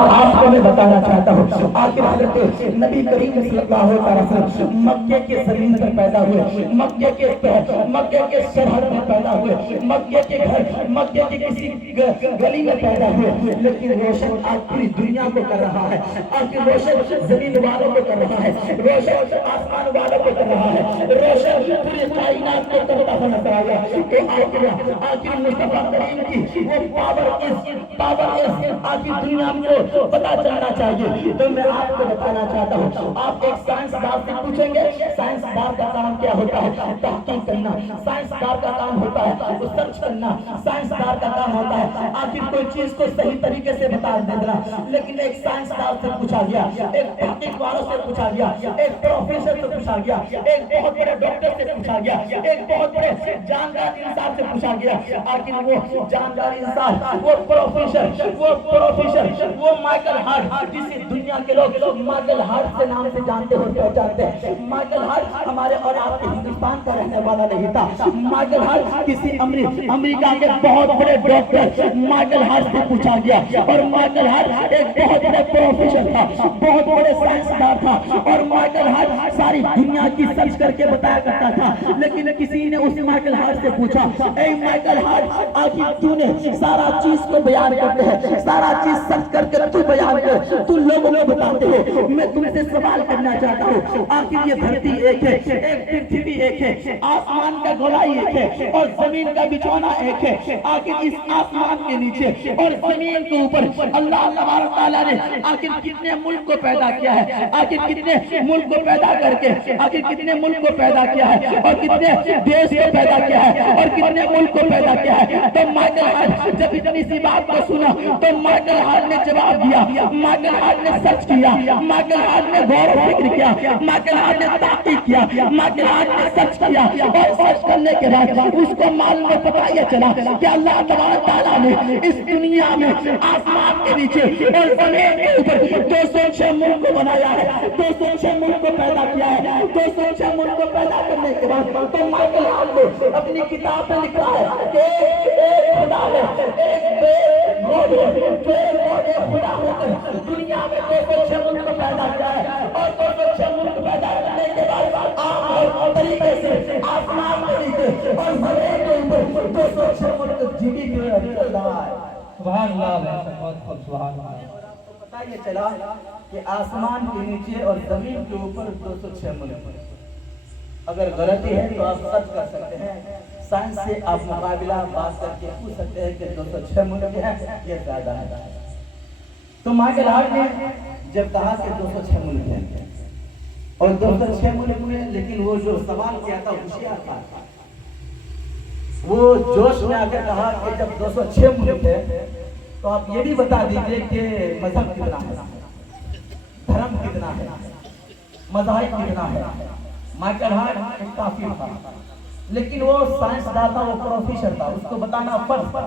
آپ کو میں بتانا چاہتا ہوں آخر حضرت نبی کریم صلی اللہ علیہ وسلم مکے کے زمین پر پیدا ہوئے، مکے کے شہر میں پیدا ہوئے، مکے کے گھر، مکے کے کسی گلی میں پیدا ہوئے، لیکن روشن آج پوری دنیا کو کر رہا ہے، آخر روشن زمین والوں کو کر رہا ہے، روشن آسمان والوں کو کر رہا ہے، روشن پوری کائنات کو کرتا ہوا نظر آیا کہ آخر مصطفیٰ کریم کی وہ پاور آخر دنیا میں پتا چلنا چاہیے۔ تو میں آپ کو بتانا چاہتا ہوں، آپ ایک سائنسدان سے پوچھیں گے سائنسدان کا کام کیا ہوتا ہے؟ تحقیق کرنا۔ سائنسدان کا کام ہوتا ہے ریسرچ کرنا، سائنسدان کا کام ہوتا ہے آخر کوئی چیز کو صحیح طریقے سے بتا دینا۔ لیکن ایک سائنسدان سے پوچھا گیا، ایک تحقیق والوں سے پوچھا گیا، ایک پروفیسر سے پوچھا گیا، ایک بہت بڑے ڈاکٹر سے پوچھا گیا، ایک بہت بڑے جاندار انسان سے پوچھا گیا، آخر وہ جاندار انسان، وہ پروفیسر، وہ مائیکل ہارٹ، جسے دنیا کے لوگ مائیکل ہارٹ سے نام سے جانتے اور پہچانتے ہیں۔ مائیکل ہارٹ ہمارے اور آپ کے ہندوستان کا رہنے والا نہیں تھا، مائیکل ہارٹ کسی امریکہ کے بہت بڑے ڈاکٹر مائیکل ہارٹ سے پوچھا گیا، اور مائیکل ہارٹ ایک بہت بڑے پروفیسر تھا، بہت بڑے سائنسدان تھا، اور مائیکل ہارٹ ساری دنیا کی سرچ کر کے بتایا کرتا تھا۔ لیکن کسی نے اس مائیکل ہارٹ سے پوچھا، اے مائیکل ہارٹ آخر تو نے سارا چیز کو بیان کرتے ہیں، سارا چیز سرچ کر کے تو بیان کر، تو لوگوں کو بتاتے ہو، میں تم سے سوال کرنا چاہتا ہوں، آخر یہ دھرتی ایک ہے، ایک پرتھوی ایک ہے، آسمان کا گولائی ایک ہے، اور زمین کا بچھونا ایک ہے، آخر اس آسمان کے نیچے اور زمین کے اوپر اللہ تبارک تعالیٰ نے آخر کتنے ملک کو پیدا کیا ہے، آخر کتنے ملک کو پیدا کر کے آخر کتنے ملک کو پیدا کیا ہے، اور کتنے دیش کو پیدا کیا ہے، اور کتنے ملک کو پیدا کیا ہے۔ تو مائیکل ہارٹ جب اتنی سی بات کو سنا تو مائیکل ہارٹ نے جواب دیا، مائیکل ہارٹ نے سرچ کیا، مائیکل ہارٹ نے غور و فکر کیا، مائیکل ہارٹ نے تحقیق کیا، مائیکل ہارٹ نے سرچ کیا، اور سرچ کرنے کے بعد اس کو معلوم و پتہ یہ چلا کہ اللہ تبارک تعالیٰ نے اس دنیا میں آسمان کے نیچے اور زمین کے اوپر 206 ملک کو بنایا ہے، 206 ملک کو پیدا کیا ہے۔ 206 ملک کو پیدا کرنے کے بعد تو مائیکل ہارٹ نے اپنی کتاب میں لکھا ہے کہ ایک خدا ہے، ایک گاڈ ہے، خدا ہو کر دنیا میں 206 ملک کو پیدا کیا ہے، اور 206 ملک پیدا کرنے کے بعد عام طریقے سے آسمان کے نیچے اور زمین کے اوپر 206 ملک جیوی میں چل رہا ہے۔ سبحان اللہ، بہت سبحان اللہ۔ پتہ یہ چلا کہ آسمان کے نیچے اور زمین کے اوپر 206 ملک۔ اگر غلطی ہے تو آپ سچ کر سکتے ہیں، سائنس سے آپ مقابلہ بات کر کے پوچھ سکتے ہیں کہ 206 ملک ہیں یہ زیادہ ہے۔ تو مائیکل ہارٹ نے جب کہا کہ 206 ملک ہیں اور 206 ملک میں، لیکن وہ جو سوال کیا تھا ہوشیار تھا، وہ جوش میں آ کر کہا کہ جب 206 ملک ہے تو آپ یہ بھی بتا دیجئے کہ مذہب کتنا ہے، دھرم کتنا ہے، مذاہب کتنا ہے۔ مائیکل ہارٹ ایک کافر تھا، لیکن وہ سائنسدان تھا، وہ پروفیسر تھا، اس کو بتانا فرض تھا۔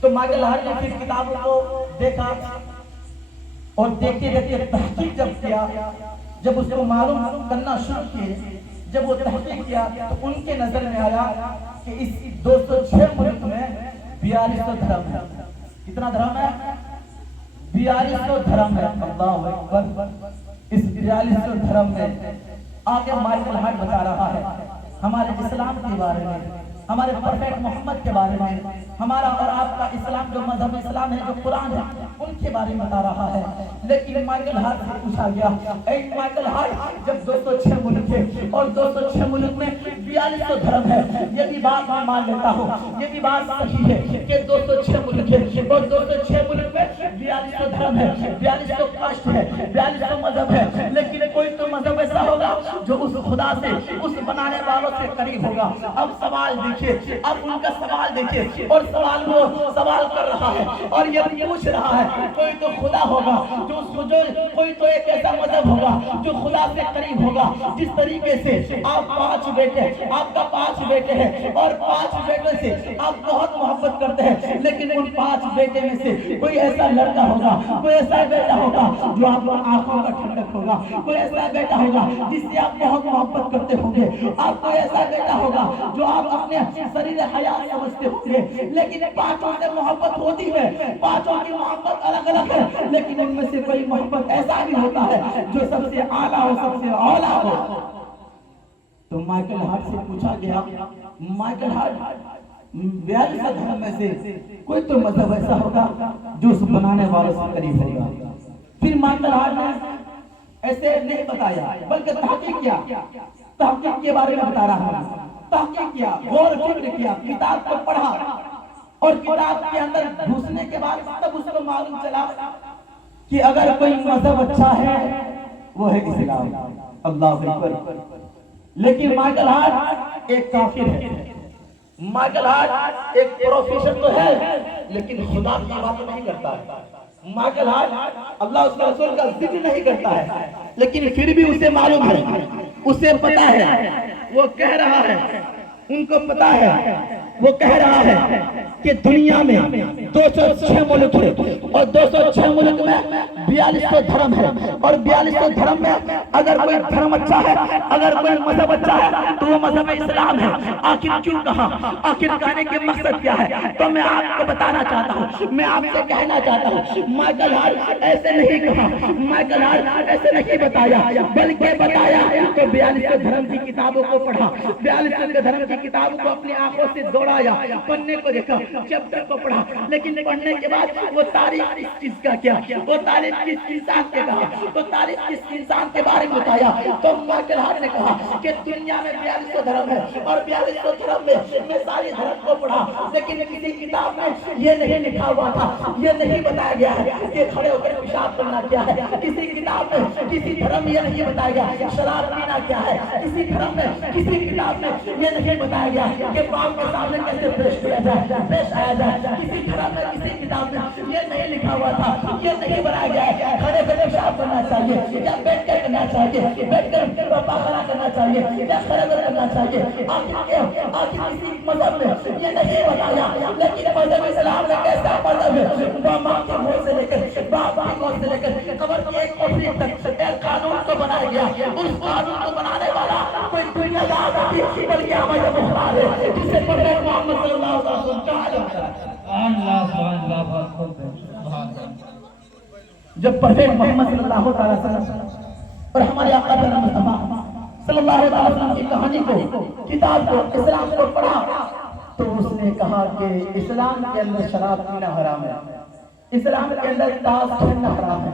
تو مائیکل ہارٹ نے پھر کتابوں کو دیکھا اور دیکھتے دیکھتے تحقیق جب کیا، جب اس کو معلوم کرنا شروع کیے، جب وہ تحقیق کیا تو ان کے نظر میں آیا کہ اس 206 ملک میں 4200 دھرم ہے۔ کتنا دھرم ہے؟ 4200 دھرم ہے۔ اللہ اکبر۔ اس 4200 دھرم میں آگے مائیکل ہارٹ بتا رہا ہے ہمارے اسلام کے بارے میں، ہمارے پرفیکٹ محمد کے بارے میں، ہمارا اور آپ کا اسلام جو مذہب اسلام ہے، جو قرآن ہے، ان کے بارے میں بتا رہا ہے۔ لیکن مائیکل ہارٹ سے پوچھا گیا، اے مائیکل ہارٹ جب 206 ملک ہے اور 206 ملک میں 4200 دھرم ہے، یہ بھی بات میں مان لیتا ہوں، یہ بھی بات صحیح ہے کہ 206 ملک ہے اور 206 ملک میں 4200 دھرم ہے، 4200 کاسٹ ہے، 4200 مذہب ہے، لیکن کوئی تو مذہب ایسا ہوگا جو اس خدا سے، اس بنانے والوں سے قریب ہوگا۔ اب سوال دیکھیے، اب ان کا سوال دیکھیے، اور سوال وہ سوال کر رہا ہے اور یہ پوچھ رہا ہے کوئی تو خدا ہوگا جو کوئی تو ایک ایسا مذہب ہوگا جو خدا سے قریب ہوگا۔ جس طریقے سے آپ 5 بیٹے، آپ کا 5 بیٹے ہیں اور 5 بیٹے سے آپ بہت محبت کرتے ہیں، لیکن ان 5 بیٹے میں سے کوئی ایسا لڑکا ہوگا، کوئی ایسا بیٹا ہوگا جو آپ کو آنکھوں کا ٹھنڈک ہوگا، کوئی ایسا بیٹا ہوگا جس سے آپ بہت محبت کرتے ہوں گے، آپ کو ایسا بیٹا ہوگا جو آپ اپنے شریر حیات سمجھتے ہوں گے، لیکن پانچوں سے محبت ہوتی ہے، پانچوں کی محبت الگ الگ ہے، لیکن ان میں سے کوئی محبت ایسا بھی ہوتا ہے جو سب سے اعلیٰ ہو، سب سے اولا ہو۔ تو مائیکل ہارٹ سے پوچھا گیا، مائیکل ہارٹ 42 دھرم میں سے کوئی تو مذہب ایسا ہوگا جو اس بنانے والوں سے قریب ہوگا؟ پھر مائیکل ہارٹ نے ایسے نہیں بتایا بلکہ تحقیق کیا، تحقیق کے بارے میں بتا رہا ہوں، تحقیق کیا، غور و فکر کیا، کتاب کو پڑھا، اور کتاب کے اندر گھسنے کے بعد تب اس کو معلوم چلا کہ اگر کوئی مذہب اچھا ہے وہ ہے اسلام۔ اللہ اکبر۔ لیکن مائیکل ہارٹ ایک کافر ہے، مائیکل ہارٹ ایک پروفیسر تو ہے لیکن خدا کی بات نہیں کرتا ہے، مائیکل ہارٹ اللہ اس کے رسول کا ذکر نہیں کرتا ہے، لیکن پھر بھی اسے معلوم ہے، اسے پتا ہے، وہ کہہ رہا ہے، ان کو پتا ہے، وہ کہہ رہا ہے کہ دنیا میں 206 ملک ہے، اور 206 ملک میں 4200 دھرم ہے، اور 4200 دھرم میں اگر کوئی دھرم اچھا ہے، اگر کوئی مذہب اچھا ہے تو وہ مذہب اسلام ہے۔ آخر کیوں کہا؟ آخر کہنے کے مقصد کیا ہے؟ تو میں آپ کو بتانا چاہتا ہوں، میں آپ سے کہنا چاہتا ہوں، مائیکل ہارٹ ایسے نہیں کہا، مائیکل ہارٹ ایسے نہیں بتایا، بلکہ بتایا تو 4200 دھرم کی کتابوں کو پڑھا، 4200 دھرم کی کتابوں کو اپنی آنکھوں سے دوڑایا، پڑھنے کو دیکھا، چیپٹر کو پڑھا، لیکن پڑھنے کے بعد وہ تاریخ کس چیز کا کیا، وہ تاریخ کس انسان کے کہا، وہ تاریخ کس انسان کے بارے میں بتایا۔ تو مائیکل ہارٹ نے کہا کہ دنیا میں 4200 دھرم ہے، اور 4200 دھرم میں ساری دھرم کو پڑھا، لیکن کسی کتاب میں یہ نہیں لکھا ہوا تھا، یہ نہیں بتایا گیا ہے کہ کھڑے ہو کر پیشاب کرنا کیا ہے، کسی کتاب میں کسی دھرم میں یہ نہیں بتایا گیا شراب پینا کیا ہے، کسی دھرم میں کسی کتاب میں یہ نہیں بتایا گیا کہ باپ کے سامنے کیسے پیش کیا جائے، پیش آیا جائے، کسی دھرم میں کسی کتاب میں یہ نہیں لکھا ہوا تھا، یہ نہیں بنایا گیا ہے کھڑے ہو کر پیشاب کرنا چاہیے یا بیٹھ کر کرنا چاہیے، بیٹھ کر پاخانہ کرنا چاہیے یا کھڑے ہو کر کرنا چاہیے۔ آخر کسی مذہب میں یہ نہیں بتایا، لیکن مذہب اسلام میں کیسا مذہب ہے، وہ ماں کی گود سے لے کر باپ کی گود سے لے کر قبر کی ایک کوٹھی تک ایک قانون کو بنایا گیا، اس قانون کو بنانے والا کوئی دنیا دار نہیں بلکہ احمد مختار ہے، جسے پڑھے محمد صلی اللہ علیہ وسلم کہا جاتا ہے۔ جب پڑھے محمد صلی اللہ علیہ وسلم اور ہمارے آقا پیغمبر مصطفیٰ صلی اللہ علیہ وسلم کی کہانی کو، کتاب کو، اسلام کو پڑھا تو اس نے کہا کہ اسلام کے اندر شراب پینا حرام ہے، اسلام کے اندر تاش کھیلنا حرام ہے،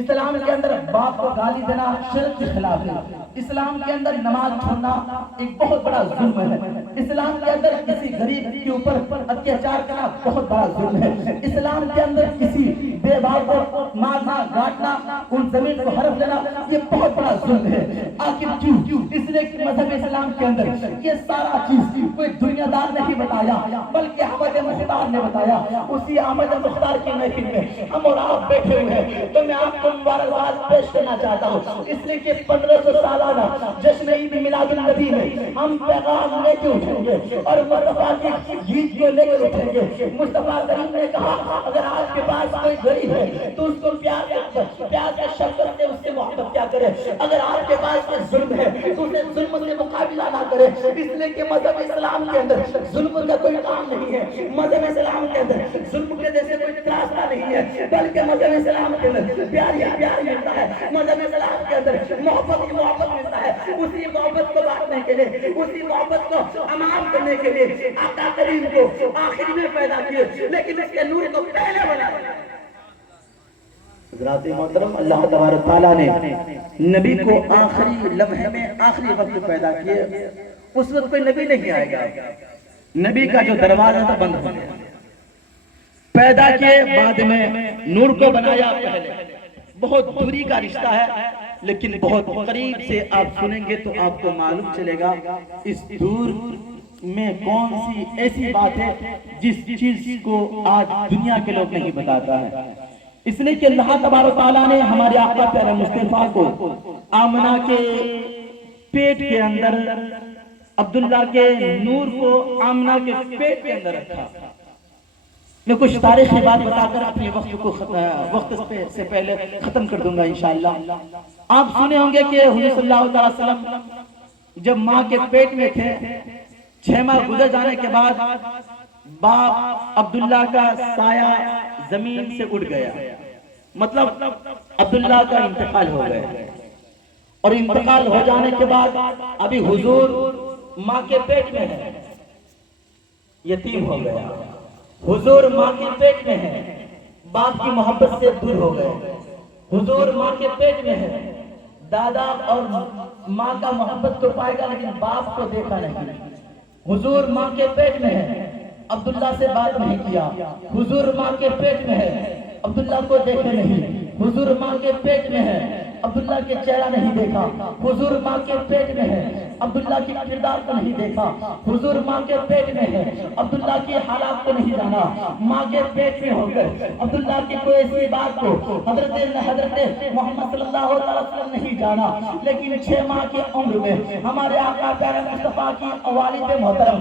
اسلام کے اندر باپ کو گالی دینا شرک کے خلاف ہے، اسلام کے اندر نماز چھوڑنا ایک بہت بڑا ظلم ہے، اسلام کے اندر کسی غریب کے اوپر اتیاچار کرنا بہت بڑا ظلم ہے، اسلام کے اندر کسی بے باپ کو مارنا گاٹنا ان زمین کو حرف دینا یہ بہت بڑا ظلم ہے۔ آخر کیوں؟ اس لیے کہ مذہب اسلام کے اندر یہ سارا چیز کوئی دنیا دار نہیں بتایا بلکہ احمد مختار نے بتایا۔ اسی احمد مختار کی محفل میں ہم اور آپ بیٹھے ہوئے ہیں، تو میں آپ کو مبارکباد پیش کرنا چاہتا ہوں، اس لیے کہ 1500 سالانہ جشن عید میلاد النبی میں ہم پیغام لے کے اٹھیں گے اور مصطفیٰ کی گیت کو لے کے اٹھیں گے۔ مصطفیٰ کریم نے کہا اگر آپ کے پاس کوئی غریب ہے تو اس کو پیار کے شفقت سے اس سے محبت کیا کرے، اگر آپ کے پاس کوئی ظلم ہے تو اسے ظلم سے مقابلہ نہ کرے، اس لیے کہ مذہب اسلام کے اندر ظلم کا کوئی کام نہیں ہے، مذہب اسلام کے اندر ظلم کے جیسے کوئی راستہ نہیں ہے، بلکہ مذہب اسلام کے اندر پیار ہی پیار ملتا ہے، مذہب اسلام کے اندر محبت ہی محبت ملتا ہے۔ اسی محبت کو بانٹنے کے لیے، اسی محبت کو عام کرنے کے لیے آقا کریم کو آخر میں پیدا کیے، لیکن اس کے نور کو پہلے بنایا۔ حضرات محترم، اللہ تبارک تعالیٰ نے نبی کو آخری لمحے میں آخری وقت پیدا کیے، اس وقت کوئی نبی نہیں آئے گا، نبی کا جو دروازہ تھا بند ہو گیا، پیدا کیے بعد میں نور کو بنایا پہلے۔ بہت دوری کا رشتہ ہے لیکن بہت قریب سے آپ سنیں گے تو آپ کو معلوم چلے گا اس دور میں کون سی ایسی بات ہے جس چیز کو آج دنیا کے لوگ نہیں بتاتا ہے۔ اس لیے کہ اللہ تبارک تعالیٰ نے ہمارے آقا پیارے مصطفیٰ کو آمنہ کے پیٹ کے اندر، عبداللہ کے نور کو آمنہ کے پیٹ کے اندر رکھا، میں کچھ تاریخی بات بتا کر اپنے وقت سے پہلے ختم کر دوں گا انشاءاللہ۔ آپ سنے ہوں گے کہ حضور صلی اللہ علیہ وسلم جب ماں کے پیٹ میں تھے، 6 ماہ گزر جانے کے بعد باپ عبداللہ کا سایہ زمین سے اٹھ گیا، مطلب عبداللہ کا انتقال ہو گیا، اور انتقال ہو جانے کے بعد ابھی حضور ماں کے پیٹ میں ہے، یتیم ہو گیا۔ حضور ماں کے پیٹ میں ہے، باپ کی محبت سے دور ہو گئے۔ حضور ماں کے پیٹ میں ہے، دادا اور ماں کا محبت تو پائے گا لیکن باپ کو دیکھا نہیں۔ حضور ماں کے پیٹ میں ہے، عبداللہ سے بات نہیں کیا۔ حضور ماں کے پیٹ میں ہے، عبداللہ کو دیکھے نہیں۔ حضور ماں کے پیٹ میں ہے، عبداللہ کے چہرہ نہیں دیکھا۔ حضور ماں کے پیٹ میں ہے، عبداللہ کی کردار کو نہیں دیکھا۔ حضور ماں کے پیٹ میں ہے، عبداللہ کی حالات کو نہیں جانا۔ ماں کے پیٹ میں ہو کر عبداللہ کی کوئی ایسی بات کو حضرت محمد صلی اللہ علیہ وسلم نہیں جانا، لیکن 6 ماہ کی عمر میں ہمارے آقا پیارے مصطفیٰ کی والد محترم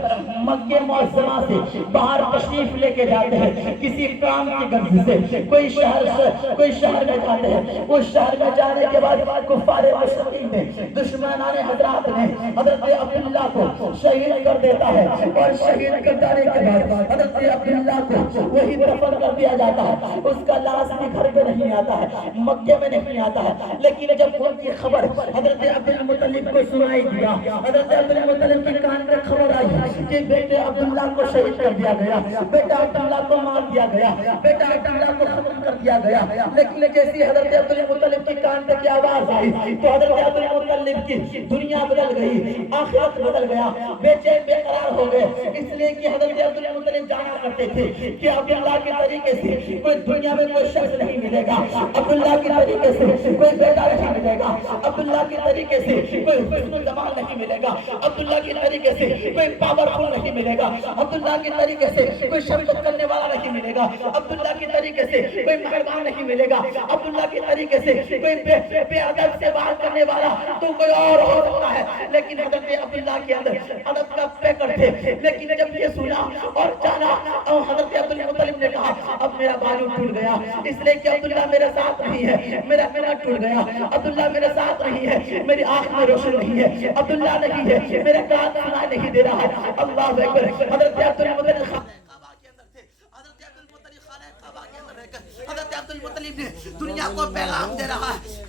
مکہ معظمہ سے باہر تشریف لے کے جاتے ہیں کسی کام کی غرض سے، کوئی شہر میں جاتے ہیں۔ اس شہر میں جانے کے بعد کفار مشرقین نے، دشمنان حضرات نے حضرت عبداللہ کو شہید کر دیتا ہے، اور شہید کر جانے کے بعد حضرت عبداللہ کو وہی دفن کر دیا جاتا ہے۔ اس کا لاش بھی گھر میں نہیں آتا ہے، مکے میں نہیں آتا ہے، لیکن جب ان کی خبر حضرت عبدالمطلب کو سنائی دیا، حضرت عبدالمطلب کے کان میں خبر آئی کہ بیٹے عبداللہ کو شہید کر دیا گیا، بیٹا عبداللہ کو مار دیا گیا، بیٹا عبداللہ کو ختم کر دیا گیا۔ لیکن جیسی حضرت عبدالمطلب کی کان تک آواز آئی تو حضرت عبدالمطلب کی دنیا بدل گئی، آخرت بدل گیا، بے چین بے قرار ہو گئے، اس لیے کہ حضرت عبدالمطلب جانا کرتے تھے کہ عبداللہ کے طریقے سے کوئی دنیا میں کوئی شخص نہیں ملے گا، عبداللہ کے طریقے سے کوئی بیٹا نہیں ملے گا، عبداللہ کے طریقے سے کوئی حسن الجمال نہیں ملے گا، عبداللہ کے طریقے سے کوئی پاورفل نہیں ملے گا، عبداللہ کے طریقے سے کوئی شفقت کرنے والا نہیں ملے گا، عبداللہ کے طریقے سے کوئی مہربان نہیں ملے گا، عبداللہ کے طریقے سے کوئی بے ادب سے بات کرنے والا تو کوئی اور ہو سکتا ہے، لیکن حضرت عبداللہ کے اندر ادب کا پیکر تھے۔ لیکن جب یہ سنا اور جانا، اور حضرت عبدالمطلب نے کہا اب میرا بازو ٹوٹ گیا، اس لیے کہ عبداللہ میرے ساتھ نہیں ہے، میرا میرا ٹوٹ گیا، عبداللہ میرے ساتھ نہیں ہے، میری آنکھ میں روشن نہیں ہے، عبداللہ نہیں ہے، میرا کان سنائی نہیں دے رہا ہے۔ اللہ اکبر۔ حضرت عبدالمطلب حضرت عبدالمطلب نے دنیا کو پیغام دے رہا ہے۔